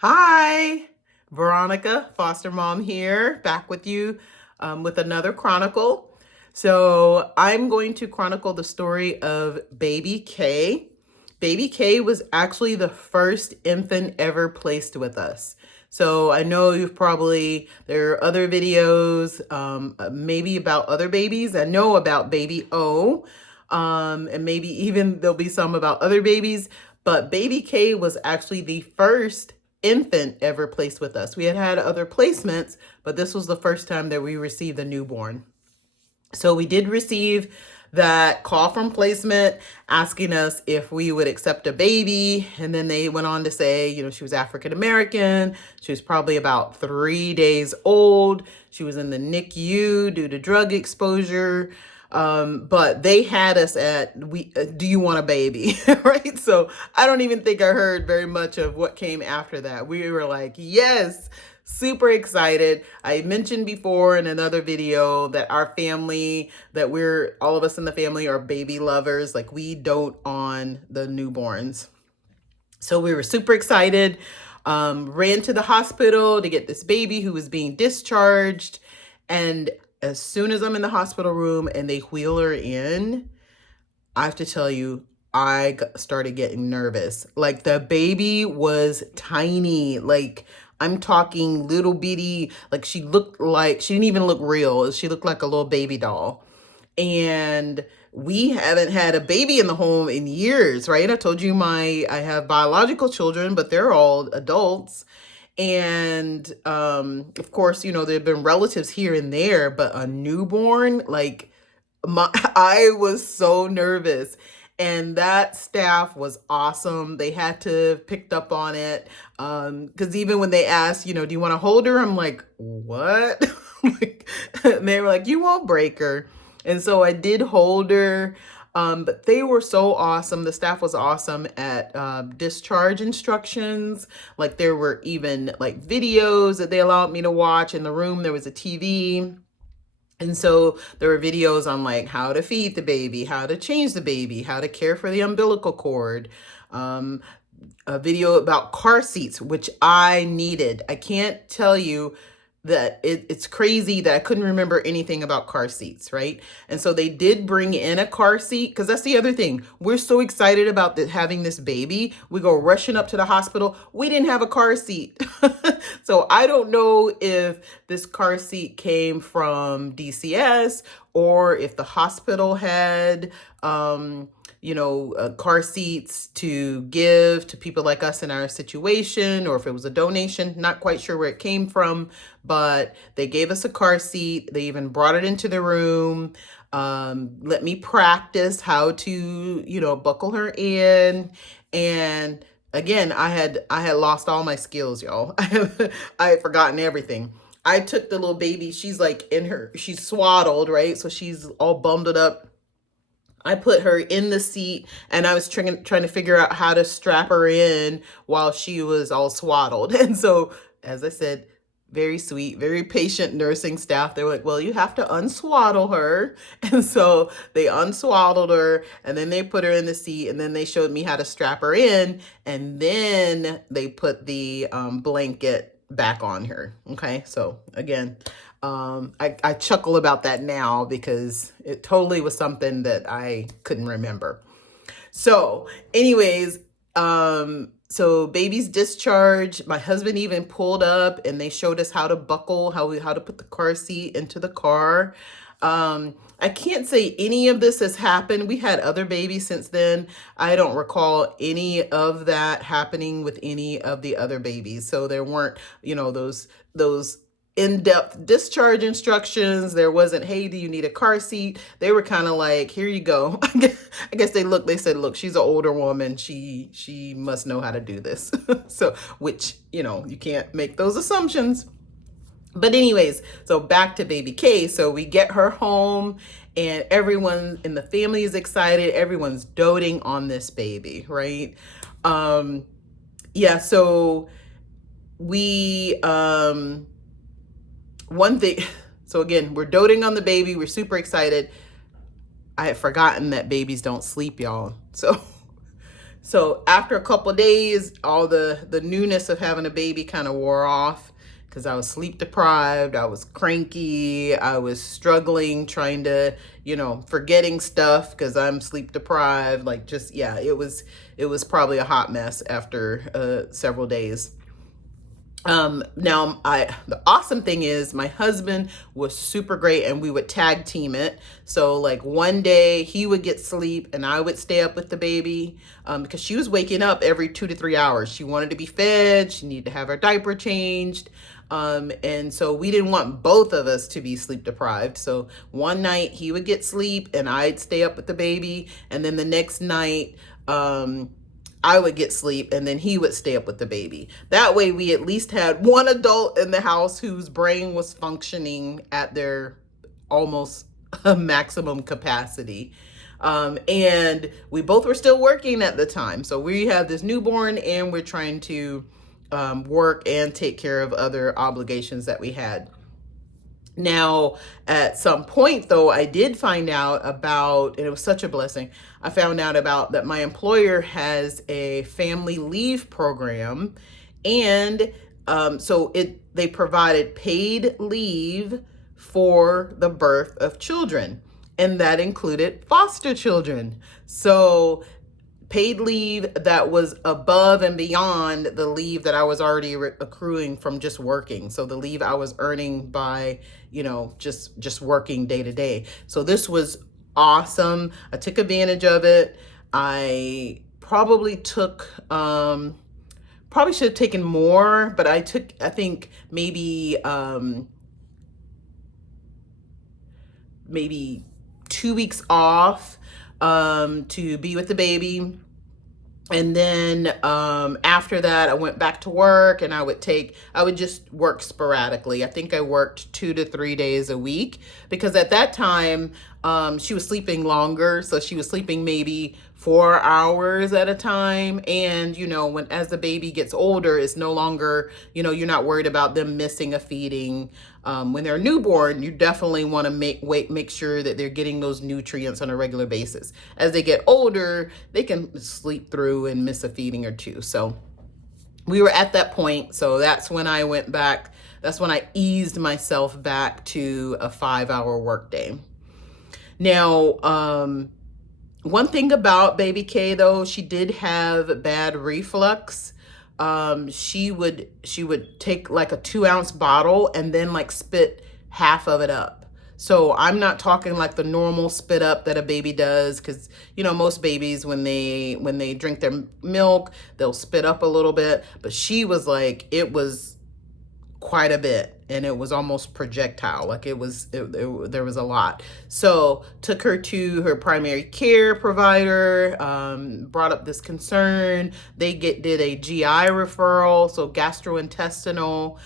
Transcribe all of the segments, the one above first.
Hi, Veronica, foster mom here, back with you with another Chronicle. So I'm going to chronicle the story of Baby K. Baby K was actually the first infant ever placed with us. So I know there are other videos, maybe about other babies. I know about baby O, and maybe even there'll be some about other babies, but baby K was actually the first infant ever placed with us. We had other placements, but this was the first time that we received a newborn. So we did receive that call from placement asking us if we would accept a baby. And then they went on to say, she was African American. She was probably about 3 days old. She was in the NICU due to drug exposure. But they had us at, do you want a baby? Right? So I don't even think I heard very much of what came after that. We were like, yes, super excited. I mentioned before in another video that all of us in the family are baby lovers. Like, we dote on the newborns. So we were super excited. Ran to the hospital to get this baby who was being discharged. And as soon as I'm in the hospital room and they wheel her in, I have to tell you, started getting nervous. Like, the baby was tiny. Like, I'm talking little bitty. Like, she didn't even look real. She looked like a little baby doll. And we haven't had a baby in the home in years, right? I told you I have biological children, but they're all adults. And of course, there have been relatives here and there, but a newborn, like, I was so nervous. And that staff was awesome. They had to picked up on it. Because even when they asked, do you want to hold her? I'm like, what? And they were like, you won't break her. And so I did hold her. But they were so awesome. The staff was awesome at discharge instructions. Like, there were even like videos that they allowed me to watch in the room. There was a TV. And so there were videos on like how to feed the baby, how to change the baby, how to care for the umbilical cord, a video about car seats, which I needed. I can't tell you that it's crazy that I couldn't remember anything about car seats, right? And so they did bring in a car seat, because that's the other thing. We're so excited about having this baby. We go rushing up to the hospital. We didn't have a car seat. So I don't know if this car seat came from DCS or if the hospital had, car seats to give to people like us in our situation, or if it was a donation. Not quite sure where it came from, but they gave us a car seat. They even brought it into the room, let me practice how to, buckle her in. And again, I had lost all my skills, y'all. I had forgotten everything. I took the little baby. She's swaddled, right? So she's all bundled up. I put her in the seat, and I was trying to figure out how to strap her in while she was all swaddled. And so, as I said, very sweet, very patient nursing staff. They were like, well, you have to unswaddle her. And so they unswaddled her, and then they put her in the seat, and then they showed me how to strap her in, and then they put the blanket back on her. Okay, so again, I chuckle about that now because it totally was something that I couldn't remember. So anyways, so baby's discharged. My husband even pulled up and they showed us how to buckle, how to put the car seat into the car. I can't say any of this has happened. We had other babies since then. I don't recall any of that happening with any of the other babies. So there weren't, those in-depth discharge instructions. There wasn't, hey, do you need a car seat? They were kind of like, here you go. I guess they said, look, she's an older woman. She must know how to do this. So, which, you can't make those assumptions. But anyways, so back to baby K. So we get her home and everyone in the family is excited. Everyone's doting on this baby, right? Yeah, so we, one thing, so again, we're doting on the baby. We're super excited. I had forgotten that babies don't sleep, y'all. So after a couple of days, all the newness of having a baby kind of wore off because I was sleep deprived, I was cranky, I was struggling trying to, forgetting stuff because I'm sleep deprived. Like, just, yeah, it was probably a hot mess after several days. Now the awesome thing is my husband was super great and we would tag team it. So like one day he would get sleep and I would stay up with the baby, because she was waking up every 2 to 3 hours. She wanted to be fed. She needed to have her diaper changed. And so we didn't want both of us to be sleep deprived. So one night he would get sleep and I'd stay up with the baby. And then the next night, I would get sleep and then he would stay up with the baby. That way we at least had one adult in the house whose brain was functioning at their almost maximum capacity. And we both were still working at the time. So we have this newborn and we're trying to work and take care of other obligations that we had. Now, at some point, though, I did find out about, and it was such a blessing, I found out about that my employer has a family leave program. And so they provided paid leave for the birth of children, and that included foster children. So paid leave that was above and beyond the leave that I was already accruing from just working. So the leave I was earning by, just working day to day. So this was awesome. I took advantage of it. I probably probably should have taken more, but I think maybe 2 weeks off to be with the baby. And then after that, I went back to work and I would just work sporadically. I think I worked 2 to 3 days a week because at that time, she was sleeping longer. So she was sleeping maybe 4 hours at a time. And, as the baby gets older, it's no longer, you're not worried about them missing a feeding. When they're a newborn, you definitely want to make sure that they're getting those nutrients on a regular basis. As they get older, they can sleep through and miss a feeding or two. So we were at that point. So that's when I went back. That's when I eased myself back to a 5-hour workday. Now, one thing about baby K, though, she did have bad reflux. She would take like a 2-ounce bottle and then like spit half of it up. So I'm not talking like the normal spit up that a baby does, because most babies when they drink their milk, they'll spit up a little bit, but she was like, it was quite a bit, and it was almost projectile. Like there was a lot. So took her to her primary care provider, brought up this concern. They did a GI referral, so gastrointestinal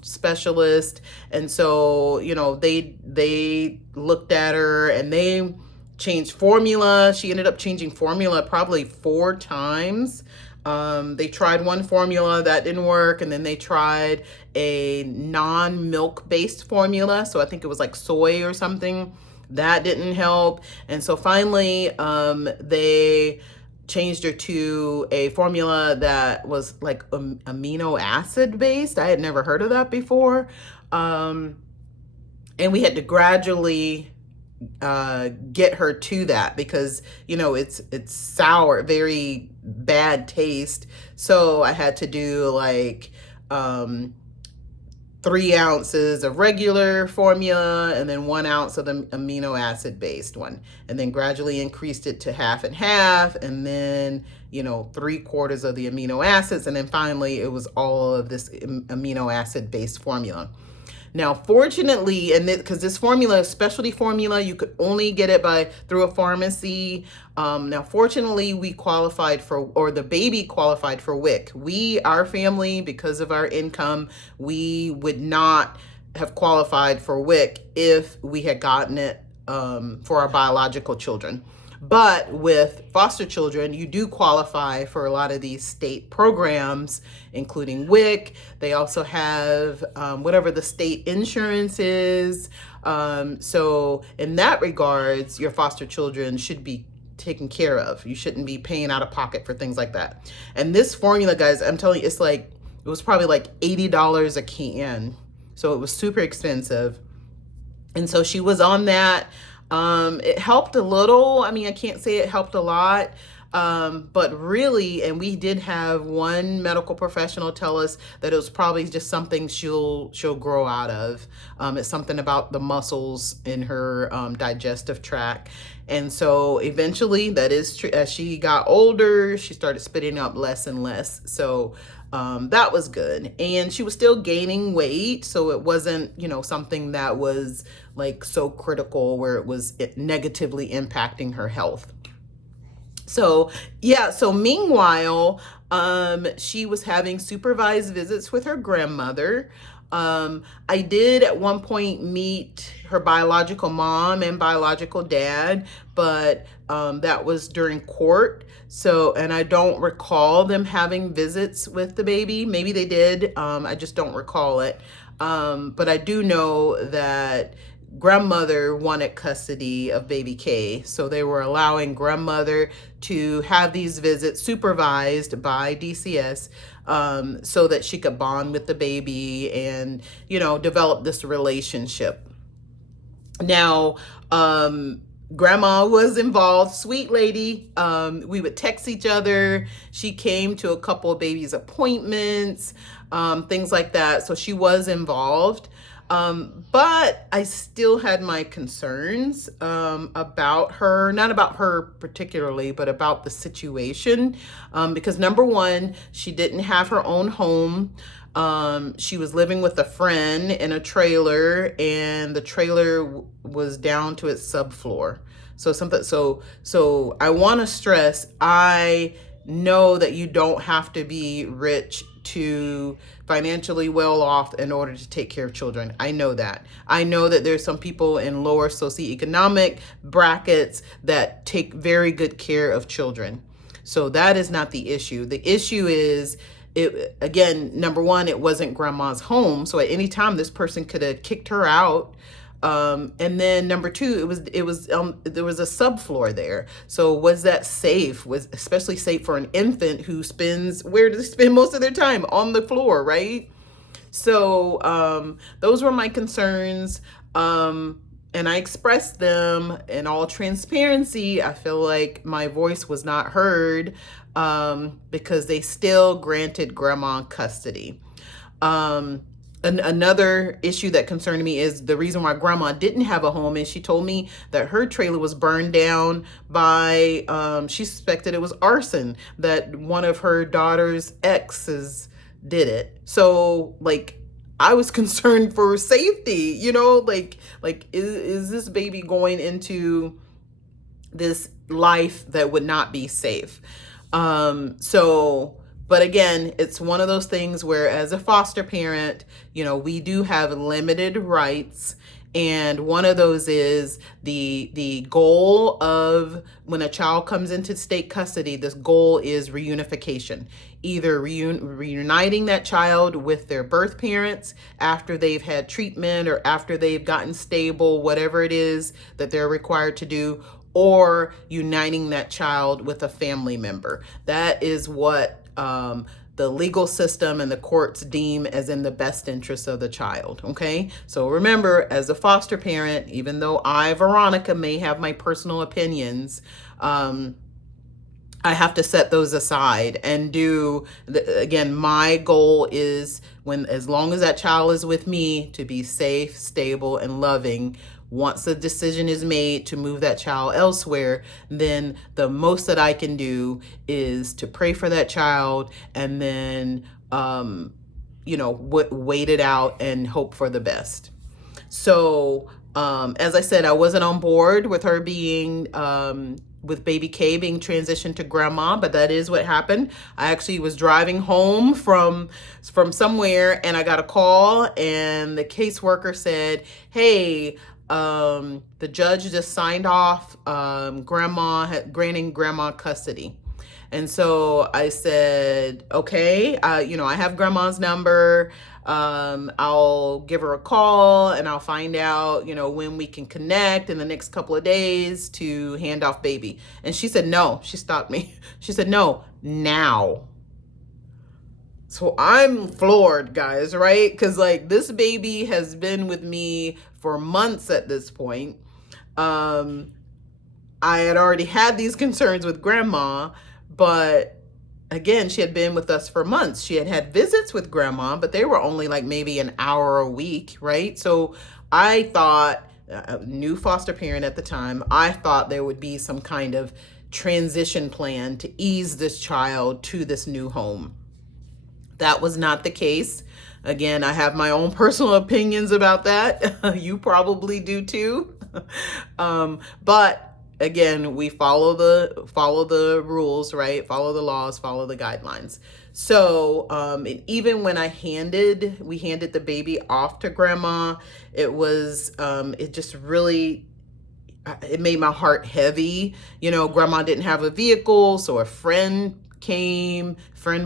specialist. And so, they looked at her and they changed formula. She ended up changing formula probably 4 times. They tried one formula that didn't work, and then they tried a non-milk based formula. So I think it was like soy or something. That didn't help. And so finally, they changed her to a formula that was like amino acid based. I had never heard of that before. And we had to gradually get her to that because it's sour, very bad taste. So I had to do like 3 ounces of regular formula and then 1 ounce of the amino acid based one, and then gradually increased it to half and half, and then 3/4 of the amino acids, and then finally it was all of this amino acid based formula. Now, fortunately, and because this formula is specialty formula, you could only get it through a pharmacy. Now, fortunately, we qualified for, or the baby qualified for WIC. Our family, because of our income, we would not have qualified for WIC if we had gotten it for our biological children. But with foster children, you do qualify for a lot of these state programs, including WIC. They also have whatever the state insurance is. So in that regards, your foster children should be taken care of. You shouldn't be paying out of pocket for things like that. And this formula, guys, I'm telling you, it was probably like $80 a can. So it was super expensive. And so she was on that. It helped a little. I mean, I can't say it helped a lot. But really, and we did have one medical professional tell us that it was probably just something she'll grow out of. It's something about the muscles in her digestive tract. And so eventually, that is true. As she got older, she started spitting up less and less. So that was good. And she was still gaining weight. So it wasn't, something that was like so critical where it was negatively impacting her health. So yeah, so meanwhile, she was having supervised visits with her grandmother. I did at one point meet her biological mom and biological dad, but that was during court. So, and I don't recall them having visits with the baby. Maybe they did. I just don't recall it. But I do know that grandmother wanted custody of baby K. So they were allowing grandmother to have these visits supervised by DCS, so that she could bond with the baby and, develop this relationship. Now, grandma was involved, sweet lady. We would text each other. She came to a couple of baby's appointments, things like that. So she was involved. But I still had my concerns about her, not about her particularly, but about the situation. Because number one, she didn't have her own home. She was living with a friend in a trailer, and the trailer was down to its subfloor. So I want to stress, I know that you don't have to be rich to financially well off in order to take care of children. I know that. I know that there's some people in lower socioeconomic brackets that take very good care of children. So that is not the issue. The issue is, again, number one, it wasn't grandma's home. So at any time, this person could have kicked her out. And then number two, there was a subfloor there. So was that safe? Was especially safe for an infant who where do they spend most of their time? On the floor, right? So those were my concerns. And I expressed them in all transparency. I feel like my voice was not heard, because they still granted grandma custody. Another issue that concerned me is the reason why grandma didn't have a home is she told me that her trailer was burned down by, she suspected it was arson, that one of her daughter's exes did it. So like, I was concerned for safety, is this baby going into this life that would not be safe? But again, it's one of those things where as a foster parent, we do have limited rights. And one of those is the goal of when a child comes into state custody, this goal is reunification, either reuniting that child with their birth parents after they've had treatment or after they've gotten stable, whatever it is that they're required to do, or uniting that child with a family member. That is what the legal system and the courts deem as in the best interest of the child. Okay. So remember, as a foster parent, even though I, Veronica, may have my personal opinions, I have to set those aside and again, my goal is as long as that child is with me, to be safe, stable, and loving. Once a decision is made to move that child elsewhere, then the most that I can do is to pray for that child and then, wait it out and hope for the best. So, as I said, I wasn't on board with her being, with baby K being transitioned to grandma, but that is what happened. I actually was driving home from somewhere, and I got a call, and the caseworker said, hey, the judge just signed off granting grandma custody. And so I said, okay, I have grandma's number. I'll give her a call and I'll find out, when we can connect in the next couple of days to hand off baby. And she said, no, she stopped me. She said, no, now. So I'm floored, guys, right? Because like this baby has been with me for months at this point. I had already had these concerns with grandma, but again, she had been with us for months. She had had visits with grandma, but they were only like maybe an hour a week, right? So I thought, a new foster parent at the time, I thought there would be some kind of transition plan to ease this child to this new home. That was not the case. Again, I have my own personal opinions about that. You probably do too. But again, we follow the rules, right? Follow the laws, follow the guidelines. So and even when we handed the baby off to grandma, it just really, it made my heart heavy. Grandma didn't have a vehicle, so a friend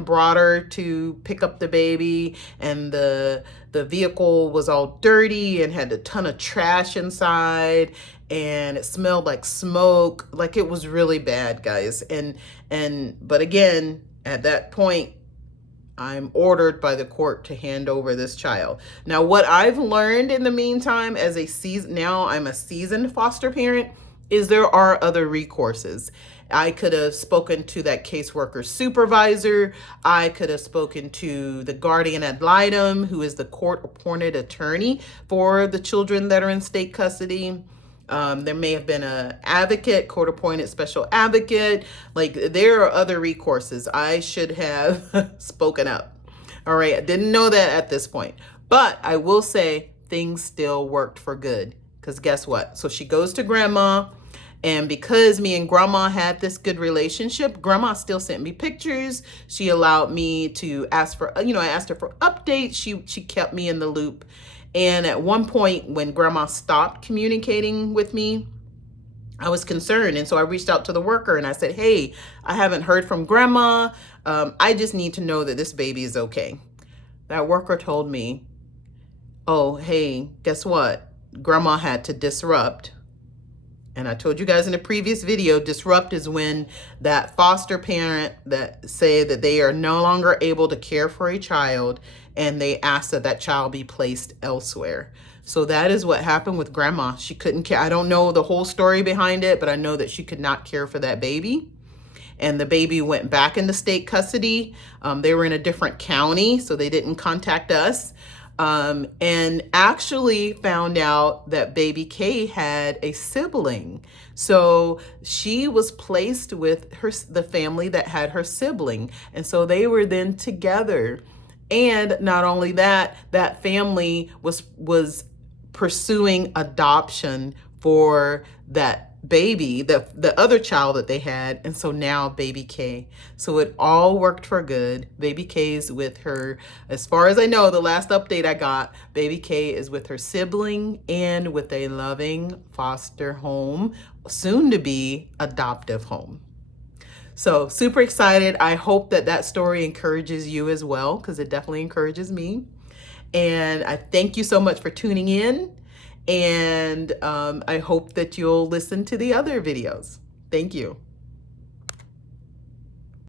brought her to pick up the baby, and the vehicle was all dirty and had a ton of trash inside, and it smelled like smoke. Like, it was really bad, guys. But again, at that point, I'm ordered by the court to hand over this child. Now, what I've learned in the meantime, now I'm a seasoned foster parent, is there are other recourses. I could have spoken to that caseworker supervisor. I could have spoken to the guardian ad litem, who is the court-appointed attorney for the children that are in state custody. There may have been an advocate, court-appointed special advocate. Like, there are other recourses. I should have spoken up. All right, I didn't know that at this point. But I will say things still worked for good. Because guess what? So she goes to grandma. And because me and grandma had this good relationship, grandma still sent me pictures. She allowed me to ask for, I asked her for updates. She kept me in the loop. And at one point when grandma stopped communicating with me, I was concerned. And so I reached out to the worker and I said, hey, I haven't heard from grandma. I just need to know that this baby is okay. That worker told me, oh, hey, guess what? Grandma had to disrupt. And I told you guys in a previous video, disrupt is when that foster parent that say that they are no longer able to care for a child and they ask that that child be placed elsewhere. So that is what happened with grandma. She couldn't care. I don't know the whole story behind it, but I know that she could not care for that baby. And the baby went back into state custody. They were in a different county, so they didn't contact us. And actually found out that baby K had a sibling. So she was placed with the family that had her sibling. And so they were then together. And not only that, that family was pursuing adoption for that baby, the other child that they had. And so now baby K. So it all worked for good. Baby K is with her, as far as I know, the last update I got, baby K is with her sibling and with a loving foster home, soon to be adoptive home. So super excited. I hope that that story encourages you as well, because it definitely encourages me. And I thank you so much for tuning in. And I hope that you'll listen to the other videos. Thank you.